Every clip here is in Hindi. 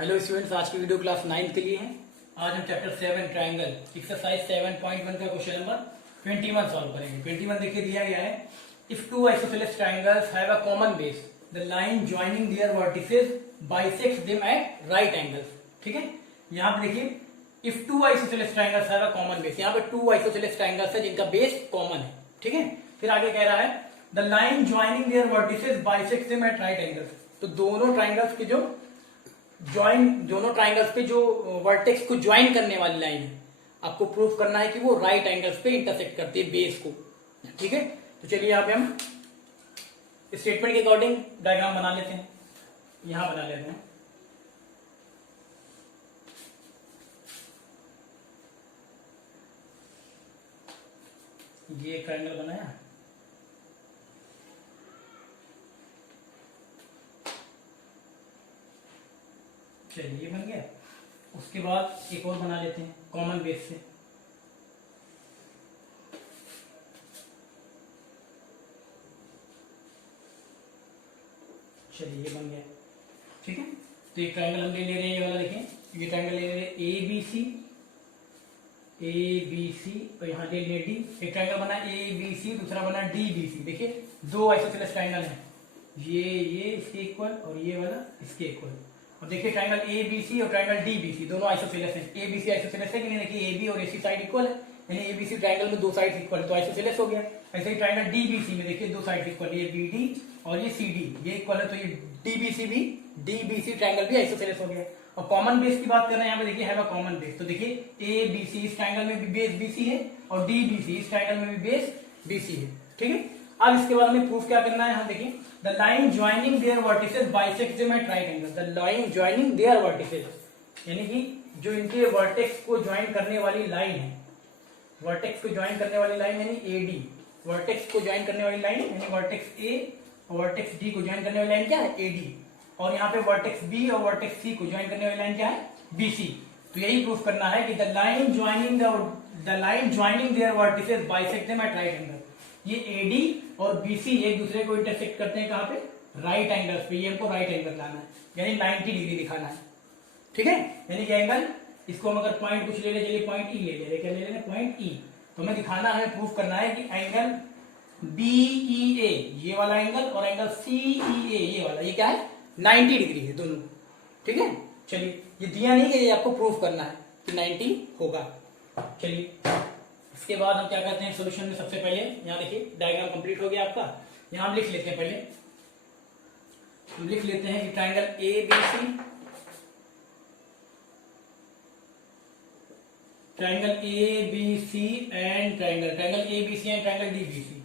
हेलो स्टूडेंट्स, आज की वीडियो क्लास 9 के लिए है। आज हम चैप्टर 7 ट्रायंगल एक्सरसाइज 7.1 का क्वेश्चन नंबर 21 सॉल्व करेंगे। 21 देखिए दिया गया है, if two isosceles triangles have a common base the line joining their vertices bisects them at right angles. ठीक है, यहाँ पे देखिए if two isosceles triangles have a common base, यहाँ पे टू आइसोसेलेस ट्रायंगल्स है जिनका बेस कॉमन है। ठीक है, फिर आगे कह रहा है the line joining their vertices bisects them at right angles. तो दोनों ट्रायंगल्स के दोनों ट्राइंगल्स पे जो वर्टेक्स को ज्वाइन करने वाली लाइन है, आपको प्रूफ करना है कि वो राइट एंगल्स पे इंटरसेक्ट करती है बेस को। ठीक है, तो चलिए यहाँ पे हम स्टेटमेंट के अकॉर्डिंग डायग्राम बना लेते हैं। यहां बना लेते हैं। ये ट्राइंगल बनाया, चलिए ये बन गया। उसके बाद एक और बना लेते हैं कॉमन बेस से। चलिए ये बन गया। ठीक है, तो ये ट्रायंगल हम ले रहे हैं, ये वाला देखें, ये ट्रायंगल ले रहे हैं ए बी सी और यहाँ ले लें डी। एक ट्रायंगल बना ए बी सी, दूसरा बना डी बी सी। देखिए दो आइसोसेलेस ट्रायंगल हैं, ये इसके इक्वल और ये वाला इसके इक्वल। और देखिए ट्रायंगल ए बी सी और ट्रायंगल डी बी सी दोनों आइसोसेलेस हैं। ए बी सी आइसोसेलेस है कि नहीं, देखिए ए बी और ए सी साइड इक्वल है, यानी ए बी सी ट्रायंगल में दो साइड इक्वल, तो आइसोसेलेस हो गया। ऐसे ही ट्रायंगल डी बी सी में देखिए दो साइड इक्वल, ये बी डी और ये सी डी, ये इक्वल है, तो ये डी बी सी ट्रायंगल भी आइसोसेलेस हो गया। और कॉमन बेस की बात कर रहे हैं, यहाँ पे देखिए हैव अ कॉमन बेस, तो देखिए ए बी सी इस ट्रायंगल में भी बेस बी सी है और डी बी सी इस ट्रायंगल में भी बेस बी सी है। ठीक है, अब इसके बाद में प्रूफ क्या करना है, यहाँ देखिए the line joining there vertices bisects them at right angle. The line joining there vertices, यानी कि जो इनके वर्टेक्स को ज्वाइन करने वाली लाइन है, वर्टेक्स को ज्वाइन करने वाली लाइन यानी ए डी, वर्टेक्स को ज्वाइन करने वाली लाइन यानी वर्टेक्स ए और वर्टेक्स डी को ज्वाइन करने वाली लाइन क्या है, ए डी। और यहाँ पे वर्टेक्स बी और वर्टेक्स सी को ज्वाइन करने वाली लाइन क्या है, बी सी। तो यही प्रूफ करना है कि the line joining there vertices bisect them at right angle. ये एडी और बीसी एक दूसरे को इंटरसेक्ट करते हैं कहां पे, राइट एंगल्स पे। ये हमको राइट एंगल लाना है, यानी 90 डिग्री दिखाना है। ठीक है, यानी कि एंगल, इसको हम अगर पॉइंट कुछ ले ले, चलिए पॉइंट ई ले ले, क्या ले लेना, पॉइंट ई। तो हमें दिखाना है, प्रूफ करना है कि एंगल बीई ए ये वाला एंगल और एंगल सीई ए ये वाला, ये क्या है, 90 डिग्री है दोनों। ठीक है, चलिए ये दिया नहीं कि ये आपको प्रूफ करना है कि 90 होगा। चलिए इसके बाद हम क्या करते हैं सॉल्यूशन में, सबसे पहले यहाँ देखिए डायग्राम कंप्लीट हो गया आपका। यहाँ हम लिख लेते हैं, पहले हम लिख लेते हैं कि triangle A B C, triangle A B C and triangle A B C and triangle D B C,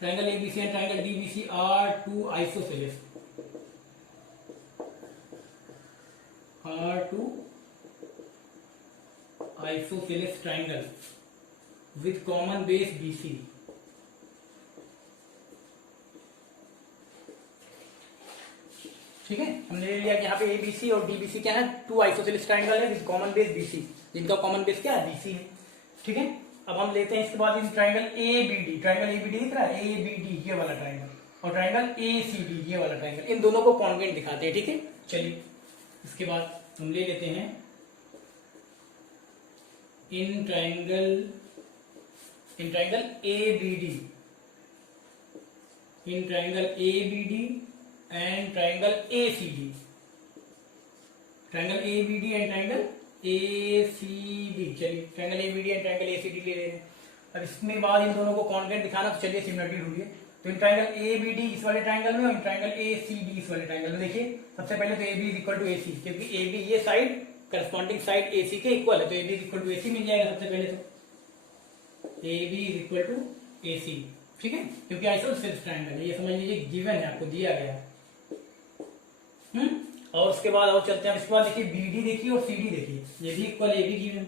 triangle A B C and triangle D B C are two isosceles, are two isosceles triangle with common base BC। ठीक है, हमने ले लिया कि यहाँ पे ABC और DBC क्या है, टू आइसोसेलेस ट्राइंगल है विद कॉमन बेस BC, जिनका कॉमन बेस क्या है, BC है। ठीक है, अब हम लेते हैं इसके बाद in triangle ABD, triangle ABD दिख रहा है, ABD ये वाला ट्राइंगल, और ट्राइंगल ACD ये वाला ट्राइंगल, इन दोनों को कॉन्वेंट दिखाते हैं। ठीक है, चलिए इसके बाद हम ले लेते हैं in triangle ABD, in triangle ABD and triangle ACD, triangle ABD and triangle ACD। चलिए triangle ABD and triangle ACD ले रहे हैं। अब इसमें बाद इन दोनों को कॉन्वेंट दिखाना, तो चलिए सिमिलरिटी ढूंढिए। तो इन ट्राइंगल ABD इस वाले ट्राइंगल में और इन ट्राइंगल ACD इस वाले ट्राइंगल में, देखिए सबसे पहले तो AB is equal to AC, क्योंकि AB ये साइड करस्पॉन्डिंग साइड AC के इक्वल है, तो AB is equal to AC मिल जाएगा सबसे पहले, तो AB is equal to AC। ठीक है, क्योंकि आइसोसेलेस ट्रायंगल है, ये समझ लीजिए गिवन है, आपको दिया गया। और उसके बाद और चलते हैं, इसके बाद देखिए BD देखिए और CD देखिए, ये भी इक्वल, ये भी गिवन,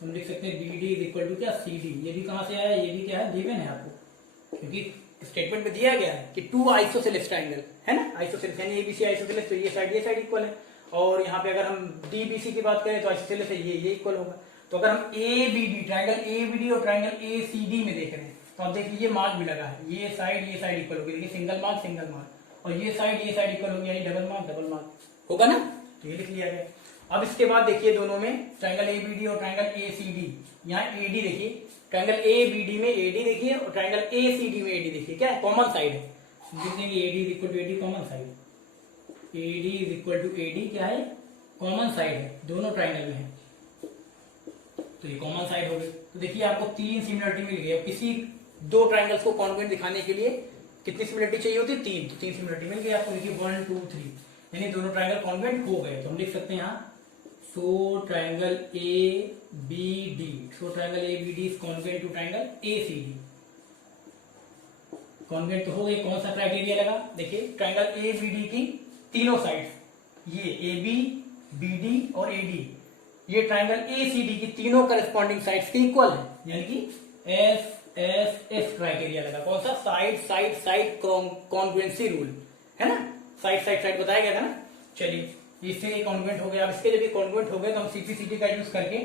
हम लिख सकते हैं BD इज इक्वल टू क्या, CD। ये भी कहां से आया, ये भी क्या है, गिवन है आपको, क्योंकि स्टेटमेंट में दिया गया है कि टू आइसोसेलेस ट्रायंगल है ना, आइसोसेलेस यानी ABC आइसोसेलेस, तो ये साइड इक्वल है। और यहाँ पे अगर हम DBC की बात करें तो आइसोसेलेस है, ये इक्वल होगा। तो अगर हम ABD, ट्रायंगल ABD और ट्रायंगल ACD में देख रहे हैं, तो आप देखिए ये मार्क भी लगा है, ये साइड इक्वल होगी, देखिए सिंगल मार्क, और ये साइड इक्वल होगी, यानी डबल मार्क होगा ना, तो ये लिख लिया गया। अब इसके बाद देखिए दोनों में ट्रायंगल एबीडी और ट्रायंगल एसीडी, यहाँ एडी देखिए, ट्रायंगल एबीडी में एडी देखिए और ट्रायंगल एसीडी में एडी देखिए, क्या है कॉमन साइड है, लिखेंगे AD is equal to AD common side, AD is equal to AD क्या है कॉमन साइड है, दोनों ट्रायंगल में है, तो ये कॉमन साइड हो गई। तो देखिए आपको 3 सिमिलरिटी मिल गई। अब किसी दो ट्रायंगल्स को कॉन्ग्रुएंट दिखाने के लिए कितनी सिमिलरिटी चाहिए होती है, 3, तो 3 सिमिलरिटी मिल गई आपको। देखिए 1 2 3, यानी दोनों ट्रायंगल कॉन्ग्रुएंट हो गए। तो हम लिख सकते हैं यहाँ so triangle A B D, so triangle A B D is congruent to triangle A C D. Congruent तो हो गए, कौन सा क्राइटेरिया लगा, देखिए ट्रायंगल ए बी डी की तीनों साइड्स, ये ए बी बी डी और ए डी, ये ट्रायंगल ए सी डी की तीनों करस्पॉन्डिंग साइड्स के इक्वल है, यानी कि एस एस एस क्राइटेरिया लगा। कौन सा, side side side congruency rule है ना, साइड साइड साइड बताया गया था ना। चलिए इससे ये कॉन्ग्रुएंट हो गया। अब इसके जब ये कॉन्ग्रुएंट हो गए तो हम सीपीसीटी का यूज करके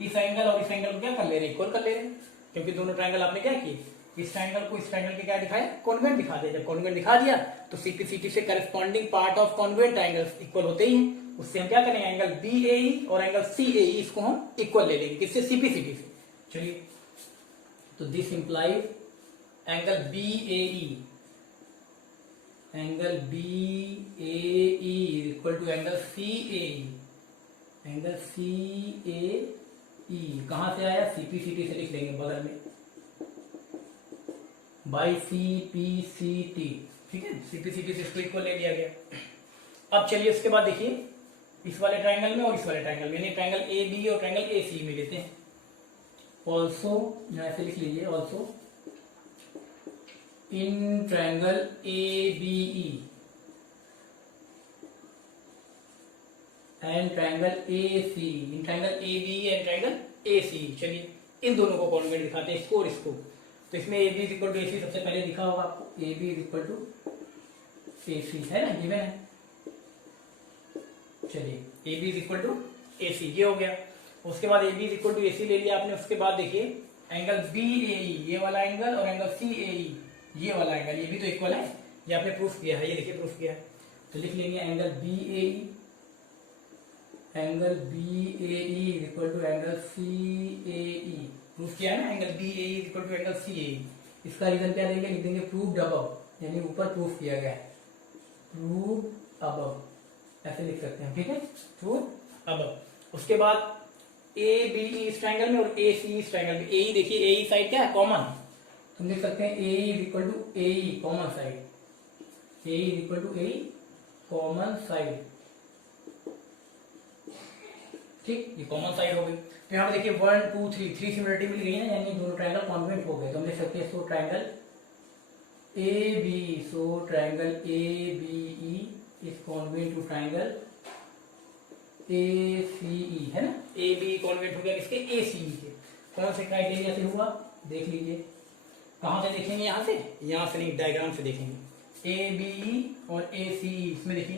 इस एंगल और इस एंगल को क्या कर ले रहे हैं, इक्वल कर ले रहे हैं, क्योंकि दोनों ट्रायंगल आपने क्या किए, इस ट्रायंगल को इस ट्रायंगल के क्या दिखाया, कॉन्ग्रुएंट दिखा दिया। जब कॉन्ग्रुएंट दिखा दिया तो सीपीसीटी से corresponding part of congruent triangles equal होते ही हैं, उससे हम क्या करेंगे, एंगल बीएई और एंगल सीएई इसको हम इक्वल ले लेंगे, किससे, सीपीसीटी से। चलिए तो this implies angle BAE, angle BAE is equal to angle CAE, angle CAE कहां से आया, सीपीसीटी से लिख लेंगे बगल में, बाई सीपीसीटी, ठीक है, सीपीसीटी से इसको इक्वल ले लिया गया। अब चलिए उसके बाद देखिए इस वाले ट्रायंगल में और इस वाले ट्रायंगल में, यानी ट्रायंगल ए बी और ट्रायंगल ए सी में लेते हैं। ऑल्सो यहां से लिख लीजिए, also in triangle A B E and triangle A C, in triangle A B and triangle A C, चलिए इन दोनों को कॉन्ग्रुएंट दिखाते हैं, इसको और इसको। तो इसमें A B is equal to A C सबसे पहले दिखा होगा आपको, A B is equal to A C है ना, गिवन है। चलिए A B is equal to A C, ये हो गया। उसके बाद A B is equal to A C ले लिया आपने। उसके बाद देखिए एंगल बी ए ई, ये वाला एंगल, और एंगल सी ए ई, ये वाला एंगल, ये भी तो इक्वल है, ये आपने प्रूफ किया है, ये देखिए प्रूफ किया है। तो लिख लेंगे angle B A E, angle B A E is equal to angle C A E, proof किया है ना, angle B A E is equal to angle C A E. इसका रीजन क्या देंगे, लिख देंगे प्रूव्ड अबव, यानी ऊपर प्रूफ किया गया है, प्रूव्ड अबव ऐसे लिख सकते हैं, ठीक है, प्रूव्ड अबव। उसके बाद ए बी ई इस ट्रायंगल में और ए सी इस ट्रायंगल में, ए ई देखिए, ए ई साइड क्या है, कॉमन, तो लिख सकते हैं A is equal to A E common side, A is equal to A E common side, ठीक, ये कॉमन साइड हो गई। तो यहाँ पे देखिए 1 2 3 3 सिमिलरिटी मिल गई है ना, यानी दोनों ट्रायंगल कॉन्ग्रुएंट हो गए। तो हम लिख सकते हैं so triangle A B, so triangle A B E is congruent to triangle A C E, है ना, ए बी कॉन्ग्रुएंट हो गया किसके, ए सी ई के। कौन से क्राइटेरिया से हुआ, देख लीजिए, कहां से देखेंगे, यहाँ से नहीं, डायग्राम से देखेंगे, ए बी ई और ए सी ई, इसमें देखिए।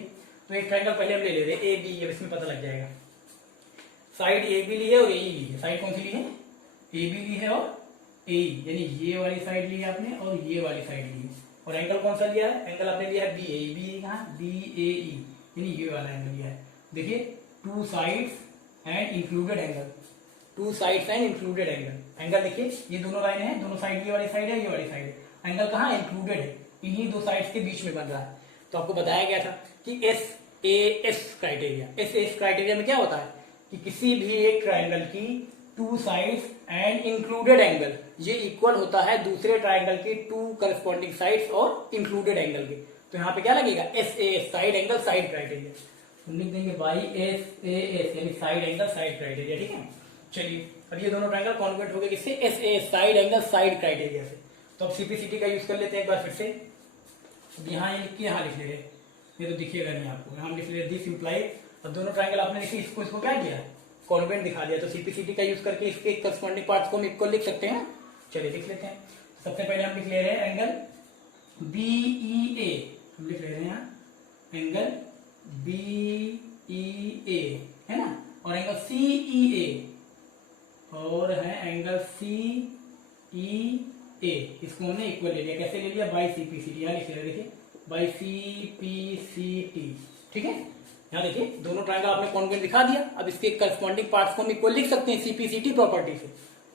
तो एक ट्रायंगल पहले हम ले लेते हैं ए बी, अब इसमें पता लग जाएगा, साइड ए बी ली है और ए ली है, साइड कौन सी ली है, ए बी ली है और ए, यानी ये वाली साइड ली है आपने और ये वाली साइड ली है, और एंगल कौन सा लिया है, एंगल आपने लिया है बी ए, बी कहाँ, बी ए ई, यानी ये वाला एंगल लिया है। देखिए two sides and included angle, two sides and included angle, angle देखिए ये दोनों लाइन है, दोनों साइड, ये वाली साइड है, ये वाली साइड है, एंगल कहाँ इंक्लूडेड है, इन्हीं दो साइड्स के बीच में बन रहा है। तो आपको बताया गया था कि S A S criteria, S S criteria में क्या होता है कि किसी भी एक ट्रायंगल की two sides and included angle ये इक्वल होता है दूसरे ट्रायंगल के टू करस्पॉन्डिंग साइड्स और इंक्लूडेड एंगल के। तो यहाँ पे क्या लगेगा, S A S, side angle side criteria, हम लिख देंगे बाई एस ए एस, यानी साइड एंगल साइड क्राइटेरिया, ठीक है। चलिए अब ये दोनों ट्रायंगल कॉन्वर्ट हो गए किससे, S A S, side angle side criteria से। तो अब सीपीसीटी का यूज कर लेते हैं एक बार फिर से, यहाँ ये लिख के यहाँ लिख ले रहे, ये तो दिखिएगा नहीं आपको, यहाँ लिख ले दिस इम्प्लाई। अब दोनों ट्रायंगल आपने देखिए इसको क्या किया, कॉन्वेंट दिखा दिया, तो सीपीसीटी का यूज करके इसके करस्पॉन्डिंग पार्ट्स को हम इक्वल लिख सकते हैं। चलिए लिख लेते हैं। सबसे पहले हम लिख ले रहे हैं एंगल बी ई ए, हम लिख ले रहे हैं यहाँ एंगल बी ई ए, है ना, और एंगल सी ई ए, और है एंगल सी ई ए, इसको हमने इक्वल ले लिया, कैसे ले लिया, बाई सीपीसीटी, यहाँ लिख ले रहे, देखिए by C P C T. ठीक है, यहाँ देखिए दोनों ट्रायंगल आपने कॉन्वेंट दिखा दिया। अब इसके करस्पॉन्डिंग पार्ट्स को हम इक्वल लिख सकते हैं सीपीसीटी प्रॉपर्टी से।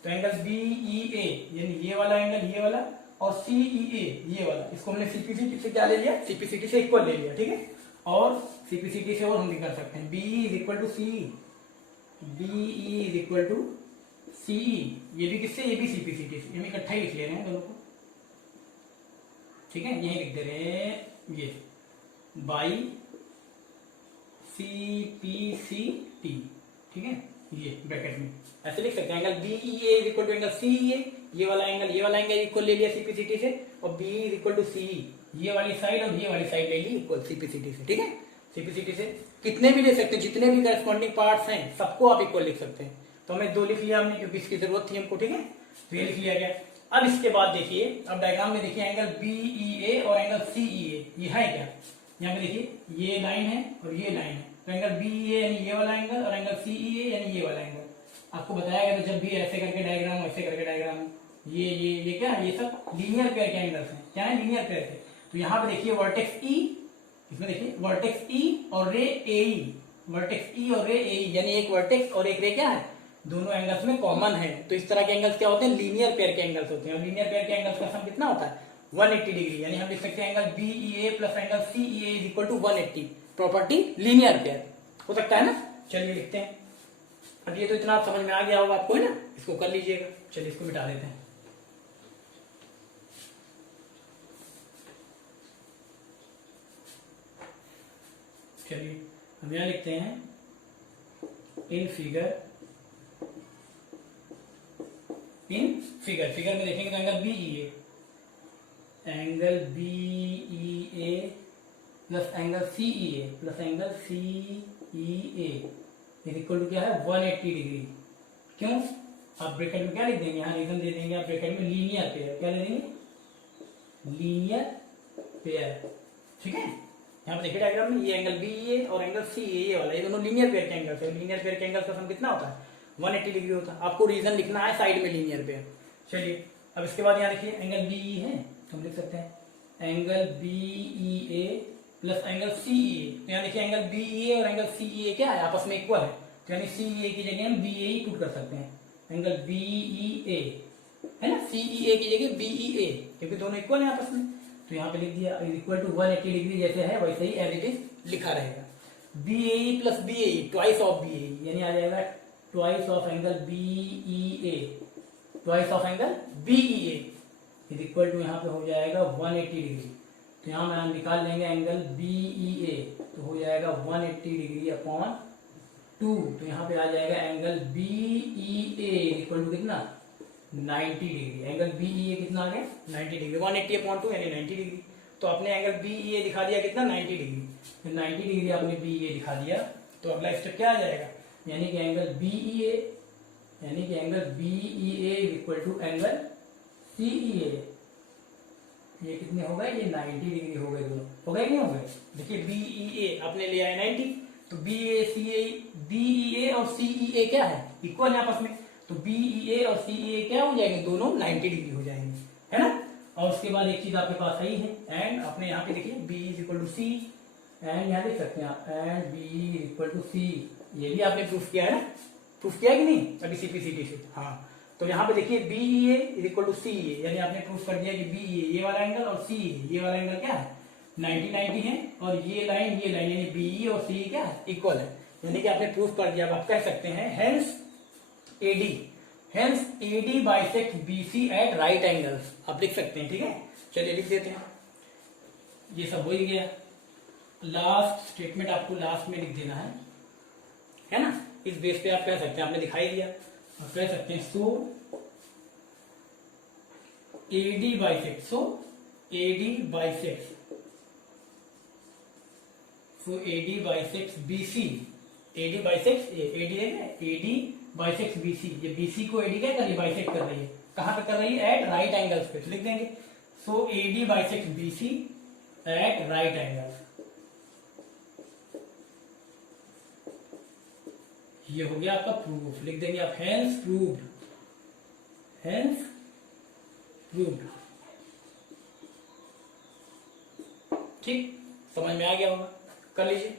तो एंगल बीईए यानी ये वाला एंगल, ये वाला, और सीईए ये वाला, इसको हमने सीपीसीटी से क्या ले लिया, सीपीसीटी से इक्वल ले लिया। ठीक है, और सीपीसीटी से और हम भी कर सकते हैं, BE is equal to C, BE is equal to CE. ये भी किससे, ये भी सीपीसीटी से, हम इकट्ठा ही लिख ले रहे हैं दोनों को। ठीक है, यही लिख दे रहे हैं ये by C P C T. ठीक है, ये ब्रैकेट में ऐसे लिख सकते हैं, angle BEA is equal to angle CEA, ये वाला एंगल इक्वल ले लिया सीपीसीटी से, और B is equal to CE, ये वाली साइड और ये वाली साइड ले ली इक्वल सीपीसीटी से। ठीक है, सीपीसीटी से कितने भी ले सकते हैं, जितने भी करस्पॉन्डिंग पार्ट्स हैं सबको आप इक्वल लिख सकते हैं। तो हमें 2 लिख लिया हमने, क्योंकि इसकी जरूरत थी हमको। ठीक है, तो ये लिख लिया गया। अब इसके बाद देखिए, अब डायग्राम में देखिए एंगल बीईए और एंगल सीईए ये है क्या, यहाँ पे देखिए ये लाइन है और ये लाइन है। तो एंगल बीईए यानी ये वाला एंगल, और एंगल सीईए यानी ये वाला एंगल। आपको बताया गया था जब भी ऐसे करके डायग्राम, ऐसे करके डायग्राम, ये क्या है, ये सब लीनियर पेयर के एंगल्स हैं। क्या है, लीनियर पेयर के। तो यहाँ पे देखिए वर्टेक्स ई, इसमें देखिए वर्टेक्स ई और रे एई, वर्टेक्स ई और रे एई, यानी एक वर्टेक्स और एक रे क्या है, दोनों एंगल्स में कॉमन है। तो इस तरह के एंगल्स क्या होते हैं, लीनियर पेयर के एंगल्स होते हैं। और लीनियर पेयर के एंगल्स का सम कितना होता है, 180 डिग्री। यानी हम लिख सकते हैं angle BEA plus angle CEA is equal to 180, property linear pair. हो सकता है ना, चलिए लिखते हैं। अब ये तो इतना समझ में आ गया होगा आपको, है ना, इसको कर लीजिएगा। चलिए इसको मिटा देते हैं। चलिए हम यहां लिखते हैं इन फिगर फिगर में देखेंगे तो angle BEA plus angle CEA plus angle CEA is equal to क्या है, 180 डिग्री। क्यों, आप ब्रैकेट में क्या लिख देंगे, यहाँ रीजन दे देंगे आप ब्रैकेट में, लीनियर पेयर। क्या ले देंगे, लीनियर पेयर। ठीक है, यहाँ पे देखिए डायग्राम में, ये एंगल बीईए और एंगल सीईए ये वाला, ये दोनों लीनियर पेयर के एंगल्स है। लीनियर पेयर के एंगल का सम कितना होता है, 180 डिग्री होता है। आपको रीजन लिखना है साइड में लीनियर पेयर। चलिए अब इसके बाद यहाँ देखिए एंगल बीई है, हम लिख सकते हैं angle BEA plus angle CEA. तो यहाँ देखिए एंगल बीईए और एंगल सीईए क्या है, आपस में इक्वल है। तो यानी सीईए की जगह हम बीए पुट कर सकते हैं, एंगल बीईए है ना, सीईए की जगह बीईए, क्योंकि दोनों इक्वल है आपस में। तो यहाँ पे लिख दिया इक्वल टू 180 डिग्री, जैसे है वैसे ही एज इट इज लिखा रहेगा। BAE plus BAE twice of BAE, यानी आ जाएगा twice of angle BEA, twice of angle BEA is equal to यहाँ पे हो जाएगा 180 डिग्री। तो यहाँ में हम निकाल लेंगे एंगल बीईए, तो हो जाएगा 180 डिग्री अपॉन 2। तो यहाँ पे आ जाएगा एंगल बीईए इक्वल टू कितना, 90 डिग्री। एंगल बीईए कितना आ गया, 90 डिग्री। 180 अपॉन 2 यानी 90 डिग्री। तो आपने एंगल बीईए दिखा दिया कितना, 90 डिग्री। तो 90 डिग्री आपने बीईए दिखा दिया। तो अगला स्टेप क्या आ जाएगा, यानी कि angle BEA equal to angle CEA, ये कितने हो गए, ये 90 डिग्री हो गए। दोनों हो गए, नहीं हो गए। देखिए बीईए आपने लिया है 90, तो बीईए और सीईए क्या है, इक्वल है आपस में। तो बीईए और सीईए क्या हो जाएंगे, दोनों 90 डिग्री हो जाएंगे, है ना। और उसके बाद एक चीज आपके पास सही है, एंड अपने यहाँ पे देखिए B is equal to C, and यहाँ देख सकते हैं आप, and B is equal to C. ये भी आपने प्रूफ किया है ना, प्रूफ किया है कि नहीं अभी सीपीसीटी से। हाँ, तो यहाँ पे देखिए BEA is equal to CEA, यानी आपने प्रूफ कर दिया कि बीईए ये वाला एंगल और सीईए ये वाला एंगल क्या है, 90-90 है। और ये लाइन यानी बीई और सी क्या है, इक्वल है। यानी कि आपने प्रूफ कर दिया। अब आप कह सकते हैं hence AD bisect BC at right angles, आप लिख सकते हैं। ठीक है, चलिए लिख देते हैं। ये सब हो ही गया। लास्ट स्टेटमेंट आपको लास्ट में लिख देना है ना। इस बेस पे आप कह सकते हैं, आपने दिखाई दिया, आप कह सकते हैं so A D bisect B C, A D bisect B C. ये बीसी को एडी क्या कर रही है, बाइसेक्ट कर रही है। कहां पे कर रही है, एट राइट एंगल्स पे। तो लिख देंगे so A D bisect BC at right angles. ये हो गया आपका प्रूफ। लिख देंगे आप हेंस प्रूव्ड। ठीक, समझ में आ गया होगा, कर लीजिए।